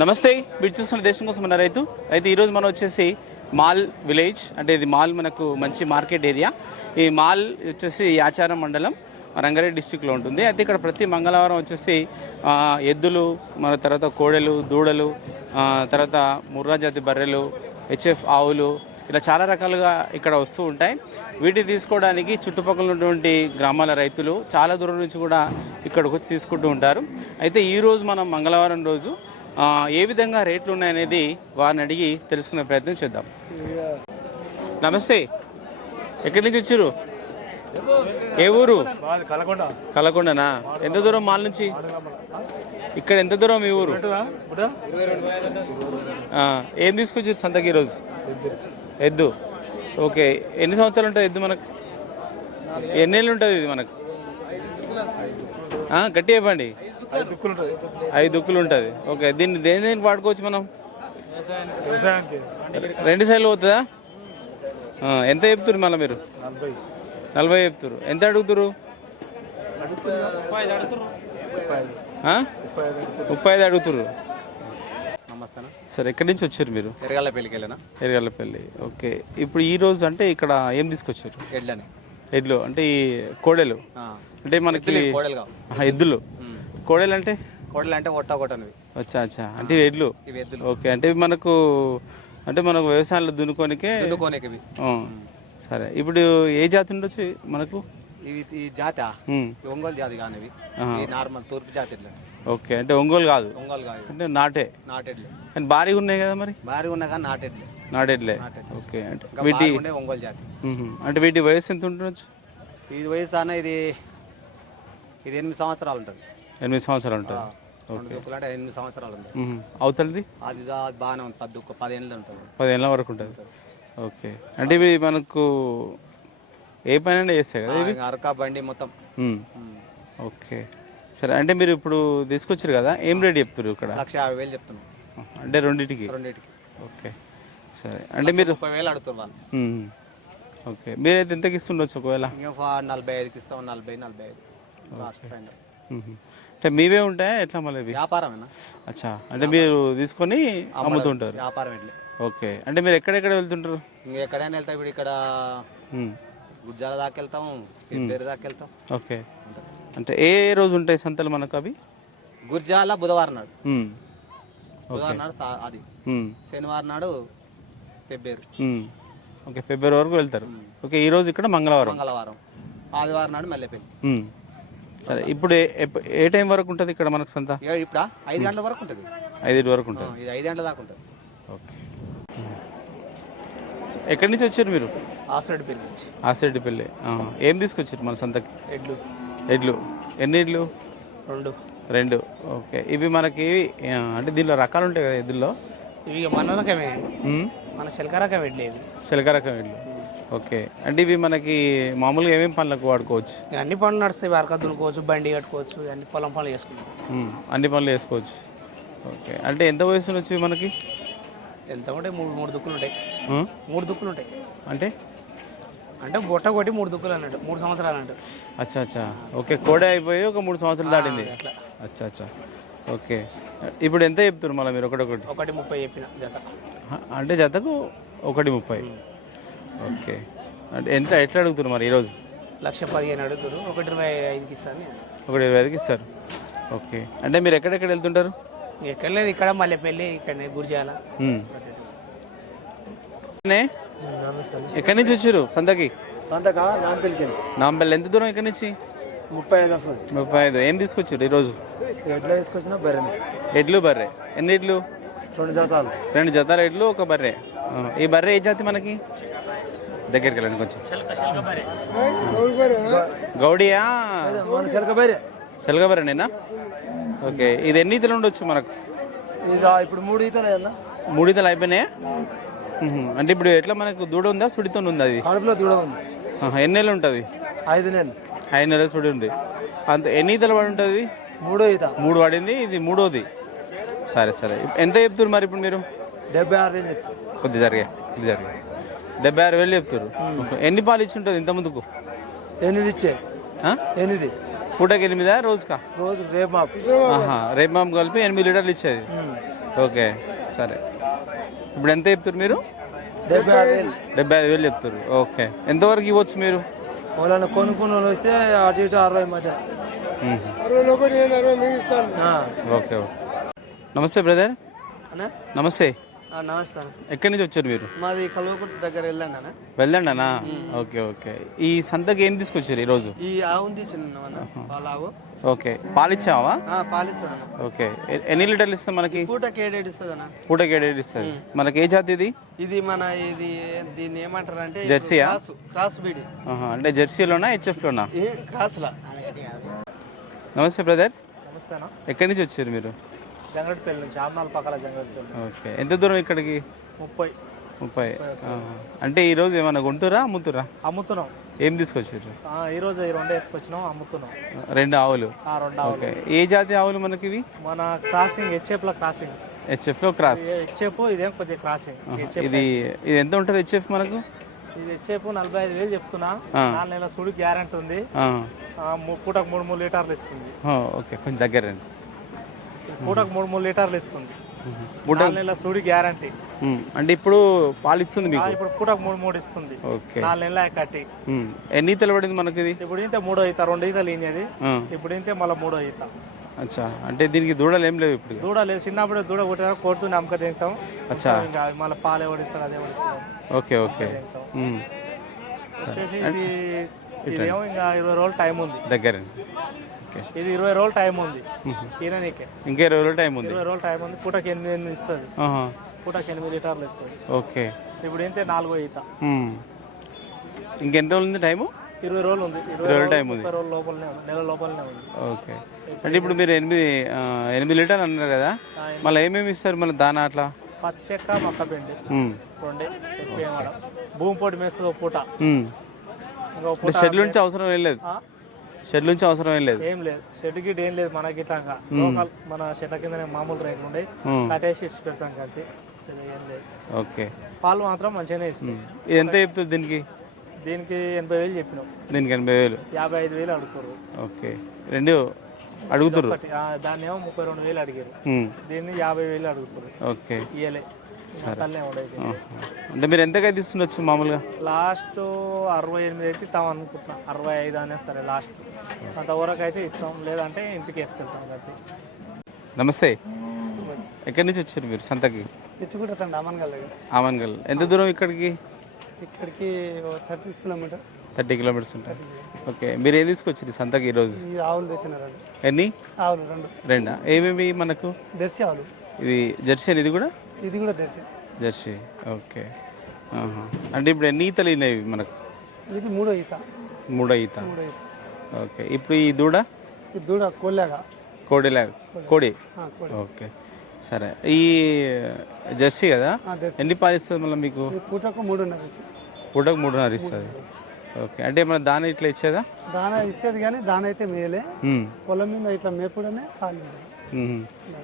నమస్తే మీరు చూస్తున్న దేశం కోసం మన రైతు. అయితే ఈరోజు మనం వచ్చేసి మాల్ విలేజ్ అంటే ఇది మాల్ మనకు మంచి మార్కెట్ ఏరియా. ఈ మాల్ వచ్చేసి ఆచారం మండలం రంగారెడ్డి డిస్టిక్లో ఉంటుంది. అయితే ఇక్కడ ప్రతి మంగళవారం వచ్చేసి ఎద్దులు మన తర్వాత కోడెలు దూడలు తర్వాత ముర్రా జాతి బర్రెలు హెచ్ఎఫ్ ఆవులు ఇలా చాలా రకాలుగా ఇక్కడ వస్తూ ఉంటాయి. వీటిని తీసుకోవడానికి చుట్టుపక్కల ఉన్నటువంటి గ్రామాల రైతులు చాలా దూరం నుంచి కూడా ఇక్కడికి వచ్చి తీసుకుంటూ ఉంటారు. అయితే ఈరోజు మనం మంగళవారం రోజు ఏ విధంగా రేట్లు ఉన్నాయనేది వారిని అడిగి తెలుసుకునే ప్రయత్నం చేద్దాం. నమస్తే. ఎక్కడి నుంచి వచ్చారు? ఏ ఊరు? కలకొండ కలకొండనా? ఎంత దూరం మాల్ నుంచి? ఇక్కడ ఎంత దూరం మీ ఊరు? ఏం తీసుకొచ్చారు సంతకి ఈరోజు? ఎద్దు. ఓకే. ఎన్ని సంవత్సరాలు ఉంటుంది ఎద్దు మనకు? ఎన్నేళ్ళు ఉంటుంది ఇది మనకు? గట్టి చెప్పండి. ఐదు దుక్కులు ఉంటుంది. ఐదు దుక్కులు ఉంటుంది ఓకే దీన్ని దేని దేనికి వాడుకోవచ్చు మనం? రెండు సైడ్లు పోతుందా? ఆ, ఎంత చెప్తున్నారు మళ్ళీ మీరు? నలభై. చెప్తారు ఎంత అడుగుతారు? ముప్పై ఐదు అడుగుతారు సరే ఎక్కడి నుంచి వచ్చారు మీరు? వెళ్ళినా ఎరగల్లపల్లి ఓకే ఇప్పుడు ఈ రోజు అంటే ఇక్కడ ఏం తీసుకొచ్చారు? ఎడ్లని. ఎడ్లు అంటే ఈ కోడెలు. అంటే మనకి ఎద్దులు కోడెలు అంటే కోడలు అంటే ఒట్ట కొట్టనివి అచ్చా అచ్చా. అంటే ఎడ్లు? ఇవి ఎద్దులు. ఓకే అంటే మనకు అంటే మనకు వ్యవసాయంలో దున్నుకోనికే? దున్నుకోనేకి సరే. ఇప్పుడు ఏ జాతి ఉండొచ్చు మనకు? ఇవి ఈ జాతి? ఒంగోలు జాతి కానివి. నార్మల్ తూర్పు జాతి ఓకే అంటే ఒంగోలు కాదు. ఒంగోలు కాదు. అంటే నాటే. నాటెడ్లు. కానీ భారీగా ఉన్నాయి కదా మరి? భారీ ఉన్నా కానీ నాటెడ్లు. నాటెడ్లే. ఓకే అంటే వీటి ఒంగోలు జాతి. అంటే వీటి వయసు ఎంత ఉండొచ్చు? ఇది వయసు అన్న ఇది ఇది ఎనిమిది సంవత్సరాలు ఉంటుంది. ఎనిమిది సంవత్సరాలు ఉంటుంది. రెండు దుక్కులు అంటే ఎనిమిది సంవత్సరాలు ఉంటుంది. అవతలది అది బాగానే ఉంది పది దుక్కు పదేళ్ళు ఉంటుంది. పదేళ్ళ వరకు ఉంటుంది. ఓకే. అంటే ఇవి మనకు ఏ పని అయినా చేస్తాయి కదా ఇవి? అరకా బండి మొత్తం. ఓకే. సరే అంటే మీరు ఇప్పుడు తీసుకొచ్చారు కదా ఏం రేట్ చెప్తారు ఇక్కడ? లక్ష యాభై వేలు చెప్తున్నాం. అంటే రెండింటికి? రెండింటికి. ఓకే. సరే అంటే మీరు ముప్పై వేలు ఉమ్. ఓకే. మీరైతే ఎంతకి ఇస్తుండొచ్చు ఒకవేళ? నలభై ఐదుకి ఇస్తాం నలభై నలభై ఐదు. లాస్ట్. అంటే మీవే ఉంటాయా? ఎట్లా మళ్ళీ వ్యాపారమేనా? అచ్చా. అంటే మీరు తీసుకొని అమ్ముతుంటారు. వ్యాపారం ఎట్లే ఓకే. అంటే మీరు ఎక్కడెక్కడ వెళ్తుంటారు? ఇంకా ఎక్కడైనా వెళ్తాం ఇప్పుడు ఇక్కడ. గుజ్జాల దాకా వెళ్తాం పేరు దాకా వెళ్తాం. ఓకే. అంటే ఏ రోజు ఉంటాయి సంతలు మనకు అవి? గుర్జాల బుధవారం నాడు. బుధవారం నాడు సా- అది. శనివారం నాడు పెబ్బేరు. ఓకే ఫిబ్రవరి వరకు వెళ్తారు. ఓకే ఈ రోజు ఇక్కడ మంగళవారం. మంగళవారం. ఆదివారం నాడు మల్లెపల్లి. సరే ఇప్పుడు ఏ- టైం వరకు ఉంటుంది ఇక్కడ మనకు సంత? ఇప్పుడు? ఐదు గంటల వరకు ఉంటుంది. ఐదు వరకు ఉంటుంది. ఇది ఐదు గంటల దాకా ఉంటుంది. ఓకే. ఎక్కడి నుంచి వచ్చారు మీరు? ఆసరెడ్డి పెళ్ళి నుంచి. ఆసిరెడ్డిపల్లి. ఏం తీసుకొచ్చారు మన సంతకి? ఎడ్లు. ఎడ్లు. ఎన్ని ఎడ్లు? రెండు. రెండు. ఓకే. ఇవి మనకి అంటే దీనిలో రకాలు ఉంటాయి కదా ఎద్దుల్లో? ఇవి మన రకమే. మన శిల్క రకం ఎడ్లేదు చిలక రకం ఎడ్లు. ఓకే. అంటే ఇవి మనకి మామూలుగా ఏమేమి పనులకు వాడుకోవచ్చు? అన్ని పనులు నడుస్తాయి. వరక దున్నుకోవచ్చు బండి కట్టుకోవచ్చు అన్ని పొలం పనులు చేసుకుంటాం. ఉమ్. అన్ని పనులు చేసుకోవచ్చు. ఓకే. అంటే ఎంత వయసు నుంచి మనకి? ఎంత ఉంటాయి? మూడు మూడు దుక్కులు ఉంటాయి? మూడు దుక్కులు ఉంటాయి. అంటే? అంటే బొట్ట కొట్టి మూడు దుక్కులు అన్నట్టు. మూడు సంవత్సరాలు అన్నట్టు. అచ్చా అచ్చా. ఓకే. కోడే అయిపోయి ఒక మూడు సంవత్సరాలు దాటింది. అట్లా. అచ్చా అచ్చా. ఓకే. ఇప్పుడు ఎంత చెప్తున్నారు మళ్ళీ మీరు ఒకటొకటి? ఒకటి ముప్పై చెప్పిన జత. అంటే జతకు ఒకటి ముప్పై. ఓకే. అంటే ఎంత ఎట్లా అడుగుతున్నారు మరి ఈరోజు? లక్ష పదిహేను అడుగుతారు ఒకటి ఇరవై ఐదుకి ఇస్తాను. ఒకటి ఇరవై ఐదుకి ఇస్తారు. ఓకే. అంటే మీరు ఎక్కడెక్కడ వెళ్తుంటారు? ఎక్కడ లేదు ఇక్కడ మళ్ళీ పెళ్ళి ఇక్కడనే గురిజాల. ఉమ్. నే? ఎక్కడి నుంచి వచ్చారు సంతకి? సంతకా? నాంపల్లికి. నాంబెల్ ఎంత దూరం ఎక్కడి నుంచి? ముప్పై ఐదు వస్తుంది. ముప్పై ఐదు. ఏం తీసుకొచ్చారు ఈరోజు? ఎట్లా తీసుకొచ్చినా బర్రె తీసుకొచ్చిన. ఎడ్లు బర్రె. ఎన్ని ఎడ్లు? రెండు జాతాలు. రెండు జతల ఎడ్లు ఒక బర్రె. ఆ, ఈ బర్రె ఏ జాతి మనకి? దగ్గరికి వెళ్ళండి కొంచెం. గౌడియా? బర్రెనేనా ఓకే ఇది ఎన్ని ఈతలు ఉండొచ్చు మనకు? ఇది ఇప్పుడు మూడు ఈతలు మూడు ఈతలు అయిపోయినాయా. అంటే ఇప్పుడు ఎట్లా మనకు దూడ ఉందా సుడితో ఉందా అది? కడుపులో దూడ ఉంది. ఎన్ని నెలలు ఉంటుంది? ఐదు నెలలు. ఐదు నెలలు సుడి ఉంది. అంత ఎన్ని ఈతలు పడి ఉంటుంది? మూడో ఈత. మూడు పడింది ఇది మూడోది. సరే సరే. ఎంత చెప్తున్నారు మరి ఇప్పుడు మీరు? డెబ్బై ఆరు కొద్ది జరిగా కొద్ది జరిగా డెబ్బై ఆరు వేలు చెప్తారు ఎన్ని పాలు ఇచ్చి ఉంటుంది ఇంత ముందుకు? ఎనిమిది ఇచ్చే. ఆ? ఎనిమిది. పూటకి ఎనిమిదా రోజుకా? రోజు రేపు మాపు. ఆహా రేపు మామ కలిపి ఎనిమిది లీటర్లు ఇచ్చేది. ఓకే సరే. ఇప్పుడు ఎంత చెప్తారు మీరు? డెబ్బై ఆరు వేలు. డెబ్బై ఐదు వేలు చెప్తారు ఓకే. ఎంతవరకు ఇవ్వచ్చు మీరు? వాళ్ళని కొనుక్కున్న వాళ్ళు వస్తే అటు ఇటు అరవై మధ్య. Okay okay. నమస్తే బ్రదర్. అన్నా? నమస్తే. నమస్తే. ఎక్కడి నుంచి వచ్చారు మీరు? మాది కలువకుర్తి దగ్గర వెళ్ళండి అన్న వెళ్ళండి అన్న ఓకే ఓకే. ఈ సంతకి ఏం తీసుకొచ్చారు ఈ ఆవుని తెచ్చిన అన్న వాళ్ళ ఆవు ఓకే. పాలిచ్చావా? అన్న ఓకే. ఎన్ని లీటర్లు ఇస్తాం మనకి? పూటకి ఏడేడు ఇస్తుంది అన్న. పూటకి ఏడేడు ఇస్తుంది మనకి ఏ జాతి ఇది? ఇది మన ఇది దీన్ని ఏమంటారు అంటే జెర్సీయా? క్రాస్ క్రాస్ బీడి. అంటే జెర్సీలోనా హెచ్ఎఫ్లోనా? ఏ క్రాస్లా? నమస్తే బ్రదర్. నమస్తేనా ఎక్కడి నుంచి వచ్చారు మీరు? జంగడిపల్లి నుంచి ఆమ్నాల పక్కల జంగడిపల్లి ఓకే. ఎంత దూరం ఇక్కడికి? ముప్పై. ముప్పై. అంటే ఈరోజు ఏమైనా కొంటురా అమ్ముతురా? అమ్ముతున్నాం. ఏం తీసుకొచ్చారు ఆ, ఈ రోజు ఈ రెండు వేసుకొచ్చినాం అమ్ముతున్నాం. రెండు ఆవులు? ఆ రెండు ఆవులు. ఏ జాతి ఆవులు మనకి ఇవి? మన క్రాసింగ్ హెచ్ఎఫ్ల క్రాసింగ్. హెచ్ఎఫ్లో క్రాస్. హెచ్ఎఫ్ ఇదేం కొద్దిగా క్రాసింగ్. ఇది ఇది ఎంత ఉంటుంది హెచ్ఎఫ్ మనకు? ఇది హెచ్ఎఫ్ నలభై ఐదు వేలు చెప్తున్నా. నాలుగు నెలల సుడి గ్యారంటీ ఉంది. పూటకు మూడు మూడు లీటర్లు ఇస్తుంది. ఓకే. కొంచెం దగ్గర రండి. పూటకు మూడు మూడు లీటర్లు ఇస్తుంది. నాలుగు నెలల సుడి గ్యారంటీ. అంటే ఇప్పుడు పాలిస్తుంది మీకు? ఇప్పుడు పూటకు మూడు మూడు ఇస్తుంది. నాలుగు నెలల కట్టి. ఎన్ని ఈతలు పడింది మనకి ఇది? ఇప్పుడు ఇంతే మూడో ఈత రెండు ఈతలు ఈనేది. ఇప్పుడు ఇంతే మళ్ళీ మూడో ఈత. అచ్చా. అంటే దీనికి దూడలు ఏం లేవు ఇప్పుడు? ఇక. దూడ లేదు. చిన్నప్పుడే దూడ కొట్టారు కొడుతూ నమ్మక తింటాం. అచ్చా. మళ్ళీ పాలు ఎవడిస్తాడు అదే ఓకే ఓకే. వచ్చేసి ఇది ఇదేమో ఇంకా ఇరవై రోజులు టైం ఉంది. దగ్గర ఇది ఇరవై రోజులు టైం ఉంది. ఈయన నీకే ఇంకా ఇరవై రోజులు టైం ఉంది. ఇరవై రోజులు టైం ఉంది. పూటకి ఎనిమిది ఎనిమిది ఇస్తుంది. పూటకి ఎనిమిది లీటర్లు ఇస్తుంది. ఓకే. ఇప్పుడు ఇంతే నాలుగో ఈత. ఇంకెన్ని రోజులు ఉంది టైము ఇరవై రోజులు ఉంది. ఇరవై రోజులు టైం ఉంది. రోజుల లోపలనే ఉంది. నెల లోపలనే ఉంది. ఓకే. అంటే ఇప్పుడు మీరు ఎనిమిది ఎనిమిది లీటర్లు అన్నారు కదా? మళ్ళీ ఏమేమి ఇస్తారు? మళ్ళీ దానా అట్లా? పచ్చి చెక్క మక్క పిండి. రెండే. భూమి పొడి మేస్తుంది ఒక పూట. ఇంకో షెడ్ నుంచి అవసరం ఏం లేదు? షెడ్ నుంచి అవసరం ఏం లేదు. ఏం లేదు. షెడ్ గిట్ ఏం లేదు మనకి ఇట్లా లోకల్ మన చెట్ల కిందనే మామూలు రేట్లు ఉండే. కట్టేసి ఇచ్చి పెడతాం లేదు. ఓకే. పాలు మాత్రం మంచిగానే ఇస్తాం ఇది ఎంత చెప్తుంది దీనికి? దీనికి ఎనభై వేలు చెప్పినాం. దీనికి ఎనభై వేలు. యాభై ఐదు వేలు అడుగుతారు. ఓకే. రెండు ఆ, దాన్ని ఏమో ముప్పై రెండు వేలు అడిగారు. దీన్ని యాభై వేలు అడుగుతారు. ఓకే. ఇయ్యలే. అంటే మీరు ఎంతగా తీసుండొచ్చు మామూలుగా? లాస్ట్ అరవై ఎనిమిది అయితే ఇస్తాం అనుకుంటున్నాం. అరవై ఐదు అనే సరే లాస్ట్. అంతవరకు అయితే ఇస్తాం. లేదంటే ఇంటికి వేసుకెళ్తాం నమస్తే. ఎక్కడి నుంచి వచ్చారు మీరు సంతకి? తెచ్చుకుంటుందండి అమ్మన్ ఆమన్గల్ ఎంత దూరం ఇక్కడికి? ఇక్కడికి థర్టీ కిలోమీటర్. థర్టీ కిలోమీటర్స్ ఉంటాయి. ఓకే. మీరు ఏం తీసుకొచ్చారు సంతకి ఈరోజు? ఈ ఆవులు తెచ్చినారండి. ఎన్ని? ఆవులు రెండు. రెండా? ఏమేమి మనకు? దర్శి ఆవులు. ఇది జెర్సీ అని ఇది కూడా? ఇది కూడా దర్శి జెర్సీ ఓకే. ఆహా. అంటే ఇప్పుడు ఎన్ని ఈతలు అయినాయి మనకు? ఇది మూడో ఈత. మూడో ఈత. మూడో ఈత. ఓకే. ఇప్పుడు ఈ దూడ? ఇది దూడ కోళ్ళగా. కోడిలా? కోడి. కోడి? ఓకే. సరే. ఈ జెర్సీ కదా? దర్శి ఎన్ని పాలు ఇస్తుంది మళ్ళీ మీకు? ఈ పూటకు మూడున్నర పూటకు మూడున్నర ఇస్తుంది. ఓకే. అంటే మన దాని ఇట్లా ఇచ్చేదా? దాన ఇచ్చేది కానీ దాన అయితే మేలే. పొలం మీద ఇట్లా మేపుడనే పాలు.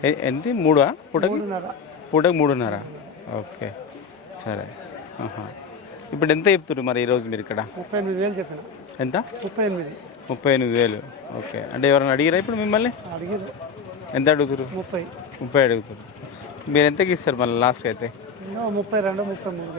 ఎ- ఎంత మూడా? పూటకి? మూడున్నర. పూటకు మూడున్నర. ఓకే. సరే. ఇప్పుడు ఎంత చెప్తున్నారు మరి ఈరోజు మీరు ఇక్కడ? ముప్పై ఎనిమిది వేలు చెప్పిన. ఎంత? ముప్పై ఎనిమిది. ముప్పై ఎనిమిది వేలు. ఓకే. అంటే ఎవరైనా అడిగిరా ఇప్పుడు మిమ్మల్ని? అడిగిరు ఎంత అడుగుతారు ముప్పై. ముప్పై అడుగుతారు మీరు ఎంతకి ఇస్తారు మళ్ళీ లాస్ట్కి అయితే? ముప్పై రెండు ముప్పై మూడు